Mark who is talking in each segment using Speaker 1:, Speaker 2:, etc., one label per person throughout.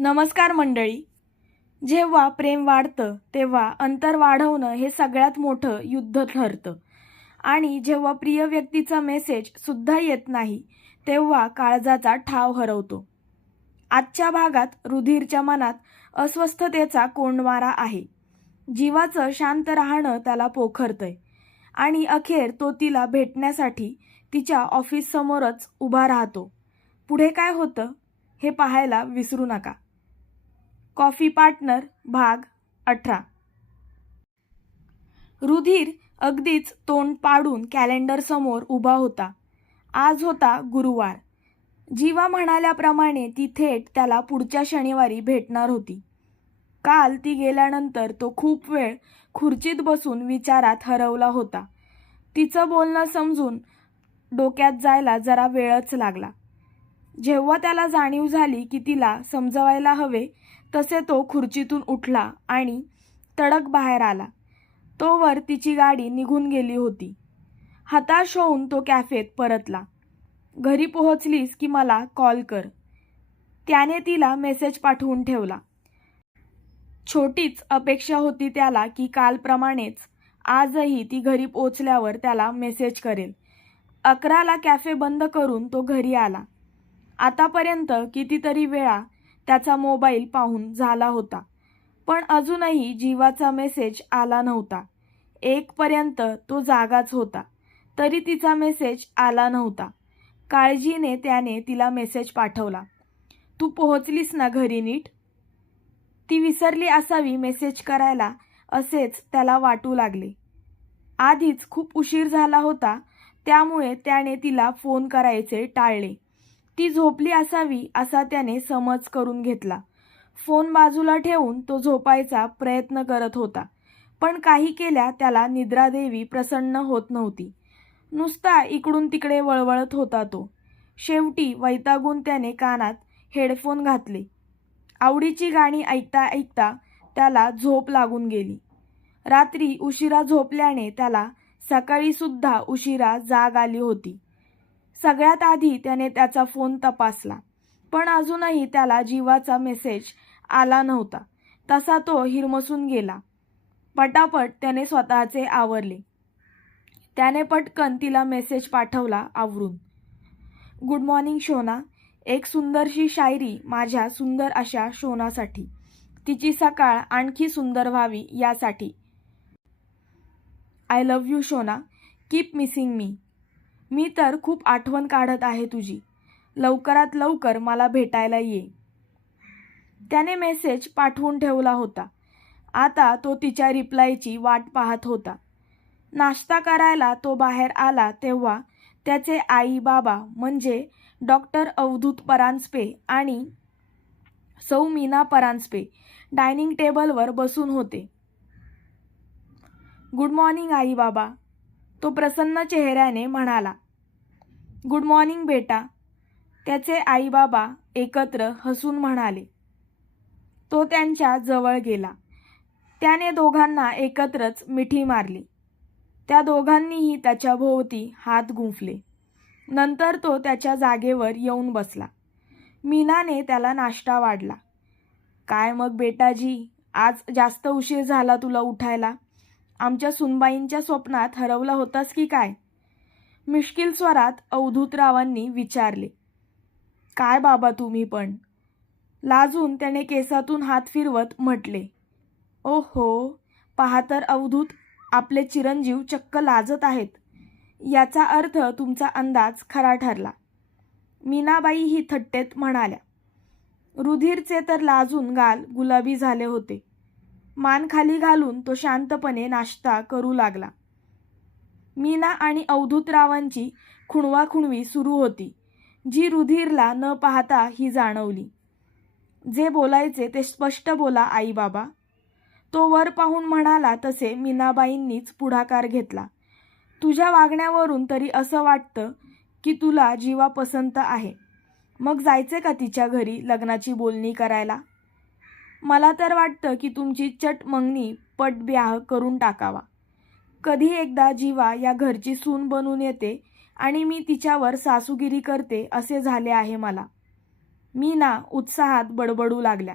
Speaker 1: नमस्कार मंडळी. जेव्हा प्रेम वाढतं तेव्हा अंतर वाढवणं हे सगळ्यात मोठं युद्ध ठरतं. आणि जेव्हा प्रिय व्यक्तीचा मेसेज सुद्धा येत नाही तेव्हा काळजाचा ठाव हरवतो. आजच्या भागात रुधीरच्या मनात अस्वस्थतेचा कोंडमारा आहे. जीवाचं शांत राहणं त्याला पोखरतंय. आणि अखेर तो तिला भेटण्यासाठी तिच्या ऑफिससमोरच उभा राहतो. पुढे काय होतं हे पाहायला विसरू नका. कॉफी पार्टनर भाग अठरा. रुधीर अगदीच तोंड पाडून कॅलेंडर समोर उभा होता. आज होता गुरुवार. जीवा म्हणाल्याप्रमाणे ती थेट त्याला पुढच्या शनिवारी भेटणार होती. काल ती गेल्यानंतर तो खूप वेळ खुर्चीत बसून विचारात हरवला होता. तिचं बोलणं समजून डोक्यात जायला जरा वेळच लागला. जेव्हा त्याला जाणीव झाली की तिला समजवायला हवे तसे तो खुर्चीतून उठला आणि तडक बाहेर आला. तोवर तिची गाडी निघून गेली होती. हताश होऊन तो कॅफेत परतला. घरी पोहोचलीस की मला कॉल कर. त्याने तिला मेसेज पाठवून ठेवला. छोटीच अपेक्षा होती त्याला की कालप्रमाणेच आजही ती घरी पोचल्यावर त्याला मेसेज करेल. अकराला कॅफे बंद करून तो घरी आला. आतापर्यंत कितीतरी वेळा त्याचा मोबाईल पाहून झाला होता. पण अजूनही जीवाचा मेसेज आला नव्हता. एकपर्यंत तो जागाच होता. तरी तिचा मेसेज आला नव्हता. काळजीने त्याने तिला मेसेज पाठवला. तू पोहोचलीस ना घरी नीट? ती विसरली असावी मेसेज करायला असेच त्याला वाटू लागले. आधीच खूप उशीर झाला होता त्यामुळे त्याने तिला फोन करायचे टाळले. ती झोपली असावी असा त्याने समज करून घेतला. फोन बाजूला ठेवून तो झोपायचा प्रयत्न करत होता. पण काही केल्या त्याला निद्रादेवी प्रसन्न होत नव्हती. नुसता इकडून तिकडे वळवळत होता तो. शेवटी वैतागून त्याने कानात हेडफोन घातले. आवडीची गाणी ऐकता ऐकता त्याला झोप लागून गेली. रात्री उशिरा झोपल्याने त्याला सकाळीसुद्धा उशिरा जाग आली होती. सगळ्यात आधी त्याने त्याचा फोन तपासला. पण अजूनही त्याला जीवाचा मेसेज आला नव्हता. तसा तो हिरमसून गेला. पटापट त्याने स्वतःचे आवरले. त्याने पटकन तिला मेसेज पाठवला आवरून. गुड मॉर्निंग शोना. एक सुंदरशी शायरी माझ्या सुंदर अशा शोनासाठी. तिची सकाळ आणखी सुंदर व्हावी यासाठी. आय लव्ह यू शोना. कीप मिसिंग मी मी तर खूप आठवण काढत आहे तुझी. लवकरात लवकर मला भेटायला ये. त्याने मेसेज पाठवून ठेवला होता. आता तो तिच्या रिप्लायची वाट पाहत होता. नाश्ता करायला तो बाहेर आला तेव्हा त्याचे आई बाबा म्हणजे डॉक्टर अवधूत परांजपे आणि सौ मीना परांजपे डायनिंग टेबलवर बसून होते. गुड मॉर्निंग आई बाबा. तो प्रसन्न चेहऱ्याने म्हणाला गुड मॉर्निंग बेटा. त्याचे आईबाबा एकत्र हसून म्हणाले. तो त्यांच्या जवळ गेला. त्याने दोघांना एकत्रच मिठी मारली. त्या दोघांनीही त्याच्या भोवती हात गुंफले. नंतर तो त्याच्या जागेवर येऊन बसला. मीनाने त्याला नाश्ता वाढला. काय मग बेटाजी आज जास्त उशीर झाला तुला उठायला? आमच्या सुनबाईंच्या स्वप्नात हरवला होतास की काय? मिश्किल स्वरात अवधूतरावांनी विचारले. काय बाबा तुम्ही पण? लाजून त्याने केसातून हात फिरवत म्हटले. ओहो पहा तर अवधूत आपले चिरंजीव चक्क लाजत आहेत. याचा अर्थ तुमचा अंदाज खरा ठरला. मीनाबाई ही थट्टेत म्हणाल्या. रुधिरचे तर लाजून गाल गुलाबी झाले होते. मान खाली घालून तो शांतपणे नाश्ता करू लागला. मीना आणि अवधूतरावांची खुणवाखुणवी सुरू होती. जी रुधीरला न पाहता ही जाणवली. जे बोलायचे ते स्पष्ट बोला आई बाबा तो वर पाहून म्हणाला तसे मीनाबाईंनीच पुढाकार घेतला. तुझ्या वागण्यावरून तरी असं वाटतं की तुला जीवा पसंत आहे. मग जायचे का तिच्या घरी लग्नाची बोलणी करायला? मला तर वाटतं की तुमची चट मंगणी पटब्याह करून टाकावा. कधी एकदा जीवा या घरची सून बनून येते आणि मी तिच्यावर सासूगिरी करते असे झाले आहे मला. मी ना उत्साहात बडबडू लागल्या.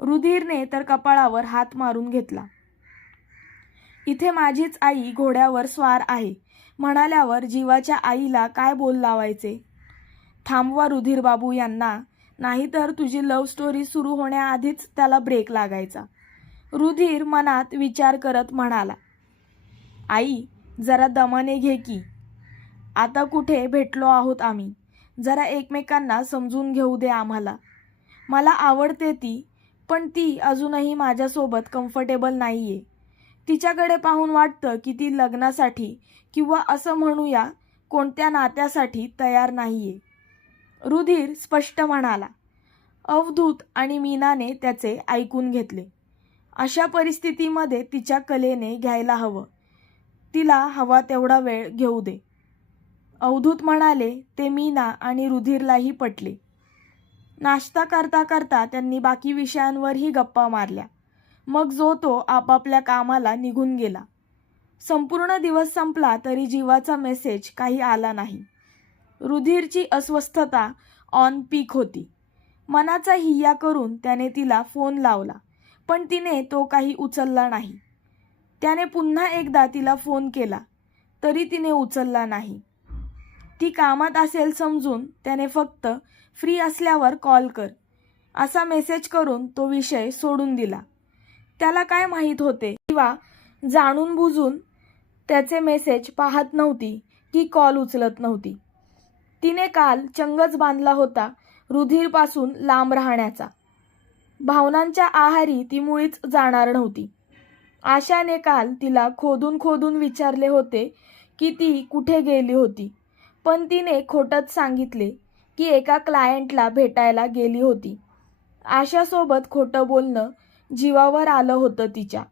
Speaker 1: रुधीरने तर कपाळावर हात मारून घेतला. इथे माझीच आई घोड्यावर स्वार आहे. म्हणाल्यावर जीवाच्या आईला काय बोल लावायचे? थांबवा रुधीर बाबू यांना नाहीतर तुझी लव्ह स्टोरी सुरू होण्याआधीच त्याला ब्रेक लागायचा. रुधीर मनात विचार करत म्हणाला आई जरा दमाने घे की. आता कुठे भेटलो आहोत आम्ही? जरा एकमेकांना समजून घेऊ दे आम्हाला. मला आवडते ती पण ती अजूनही माझ्यासोबत कम्फर्टेबल नाही आहे तिच्याकडे पाहून वाटतं की ती लग्नासाठी किंवा असं म्हणूया कोणत्या नात्यासाठी तयार नाही आहे रुधीर स्पष्ट म्हणाला अवधूत आणि मीनाने त्याचे ऐकून घेतले. अशा परिस्थितीमध्ये तिच्या कलेने घ्यायला हवं. तिला हवा तेवढा वेळ घेऊ दे. अवधूत म्हणाले ते मीना आणि रुधीरलाही पटले. नाश्ता करता करता त्यांनी बाकी विषयांवरही गप्पा मारल्या. मग जो तो आपापल्या कामाला निघून गेला. संपूर्ण दिवस संपला तरी जीवाचा मेसेज काही आला नाही. रुधीरची अस्वस्थता ऑन पीक होती. मनाचा हिय्या करून त्याने तिला फोन लावला पण तिने तो काही उचलला नाही. त्याने पुन्हा एकदा तिला फोन केला तरी तिने उचलला नाही. ती कामात असेल समजून त्याने फक्त फ्री असल्यावर कॉल कर असा मेसेज करून तो विषय सोडून दिला. त्याला काय माहीत होते किंवा जाणून बुजून त्याचे मेसेज पाहत नव्हती की कॉल उचलत नव्हती. तिने काल चंगच बांधला होता रुधीरपासून लांब राहण्याचा. भावनांच्या आहारी ती मुळीच जाणार नव्हती. आशाने काल तिला खोदून खोदून विचारले होते की ती कुठे गेली होती. पण तिने खोटच सांगितले की एका क्लायंटला भेटायला गेली होती. आशासोबत खोटं बोलणं जीवावर आलं होतं तिच्या.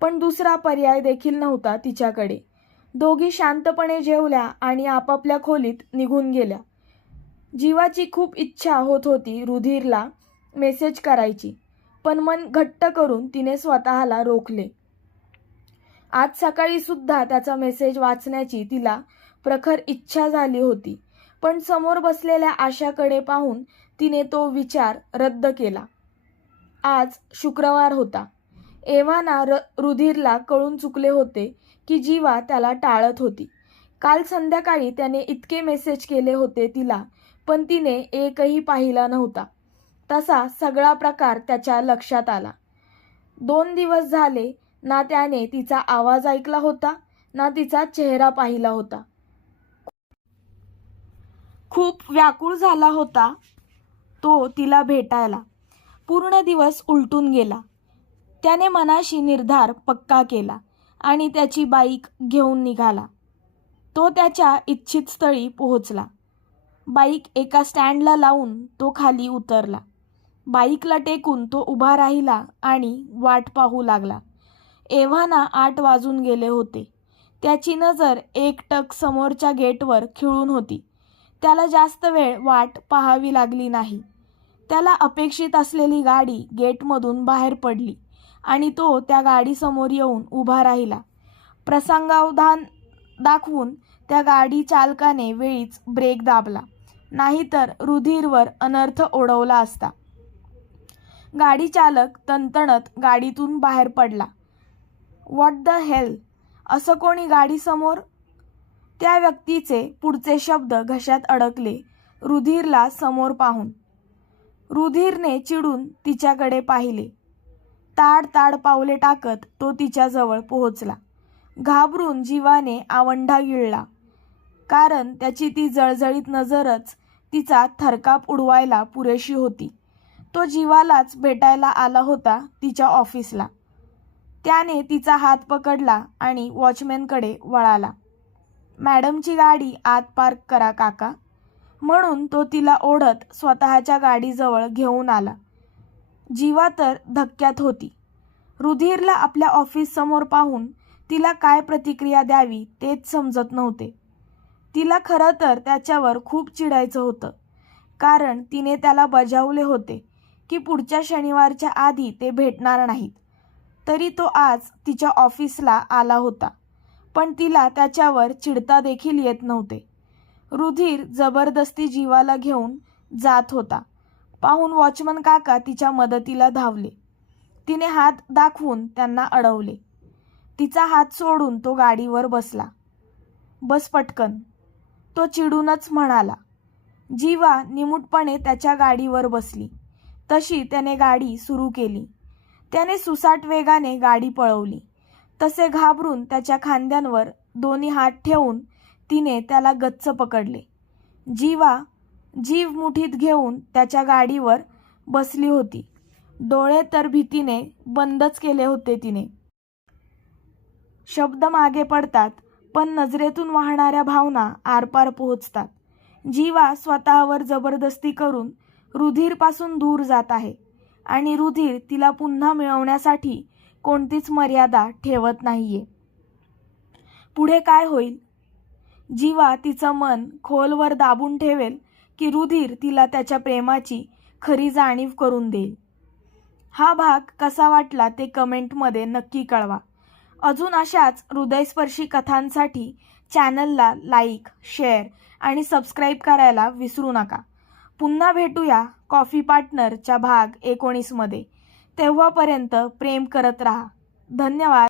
Speaker 1: पण दुसरा पर्याय देखील नव्हता तिच्याकडे. दोघी शांतपणे जेवल्या आणि आपापल्या खोलीत निघून गेल्या. जीवाची खूप इच्छा होत होती रुधीरला मेसेज करायची पण मन घट्ट करून तिने स्वतःला रोखले. आज सकाळी सुद्धा त्याचा मेसेज वाचण्याची तिला प्रखर इच्छा झाली होती पण समोर बसलेल्या आशाकडे पाहून तिने तो विचार रद्द केला. आज शुक्रवार होता. एव्हाना र रुधीरला कळून चुकले होते की जीवा त्याला टाळत होती. काल संध्याकाळी त्याने इतके मेसेज केले होते तिला पण तिने एकही पाहिला नव्हता. तसा सगळा प्रकार त्याच्या लक्षात आला. दोन दिवस झाले ना त्याने तिचा आवाज ऐकला होता ना तिचा चेहरा पाहिला होता. खूप व्याकुळ झाला होता तो तिला भेटायला. पूर्ण दिवस उलटून गेला. त्याने मनाशी निर्धार पक्का केला. आणि त्याची बाईक घेऊन निघाला. तो त्याच्या इच्छित स्थळी पोहोचला. बाईक एका स्टँडला लावून तो खाली उतरला. बाईकला टेकून तो उभा राहिला आणि वाट पाहू लागला. एव्हाना आठ वाजून गेले होते. त्याची नजर एकटक समोरच्या गेटवर खिळून होती. त्याला जास्त वेळ वाट पाहावी लागली नाही. त्याला अपेक्षित असलेली गाडी गेटमधून बाहेर पडली. आणि तो त्या गाडीसमोर येऊन उभा राहिला. प्रसंगावधान दाखवून त्या गाडी चालकाने वेळीच ब्रेक दाबला. नाहीतर रुधीरवर अनर्थ ओढवला असता. गाडी चालक तणतणत गाडीतून बाहेर पडला. What the hell? असं कोणी गाडीसमोर? त्या व्यक्तीचे पुढचे शब्द घशात अडकले रुधीरला समोर पाहून. रुधीरने चिडून तिच्याकडे पाहिले. ताड ताड पावले टाकत तो तिच्याजवळ पोहोचला. घाबरून जीवाने आवंढा गिळला. कारण त्याची ती जळजळीत नजरच तिचा थरकाप उडवायला पुरेशी होती. तो जीवालाच भेटायला आला होता तिच्या ऑफिसला. त्याने तिचा हात पकडला आणि वॉचमॅनकडे वळाला. मॅडमची गाडी आत पार्क करा काका. म्हणून तो तिला ओढत स्वतःच्या गाडीजवळ घेऊन आला. जीवा तर धक्क्यात होती. रुधीरला आपल्या ऑफिस समोर पाहून तिला काय प्रतिक्रिया द्यावी तेच समजत नव्हते. तिला खरं तर त्याच्यावर खूप चिडायचं होतं. कारण तिने त्याला बजावले होते की पुढच्या शनिवारच्या आधी ते भेटणार नाहीत. तरी तो आज तिच्या ऑफिसला आला होता. पण तिला त्याच्यावर चिडता देखील येत नव्हते. रुधीर जबरदस्ती जीवाला घेऊन जात होता. पाहून वॉचमन काका तिच्या मदतीला धावले. तिने हात दाखवून त्यांना अडवले. तिचा हात सोडून तो गाडीवर बसला. बस पटकन. तो चिडूनच म्हणाला जीवा निमूटपणे त्याच्या गाडीवर बसली तशी त्याने गाडी सुरू केली. त्याने सुसाट वेगाने गाडी पळवली. तसे घाबरून त्याच्या खांद्यांवर दोन्ही हात ठेवून तिने त्याला गच्च पकडले. जीवा जीव मुठीत घेऊन त्याच्या गाडीवर बसली होती. डोळे तर भीतीने बंदच केले होते तिने. शब्द मागे पडतात पण नजरेतून वाहणाऱ्या भावना आरपार पोहोचतात. जीवा स्वतःवर जबरदस्ती करून रुधीरपासून दूर जात आहे आणि रुधीर तिला पुन्हा मिळवण्यासाठी कोणतीच मर्यादा ठेवत नाहीये. पुढे काय होईल? जीवा तिचं मन खोलवर दाबून ठेवेल की रुधीर तिला त्याच्या प्रेमाची खरी जाणीव करून देईल. हा भाग कसा वाटला ते कमेंटमध्ये नक्की कळवा. अजून अशाच हृदयस्पर्शी कथांसाठी चॅनलला लाईक शेअर आणि सबस्क्राईब करायला विसरू नका. पुन्हा भेटूया कॉफी पार्टनरच्या भाग एकोणीसमध्ये. तेव्हापर्यंत प्रेम करत राहा. धन्यवाद.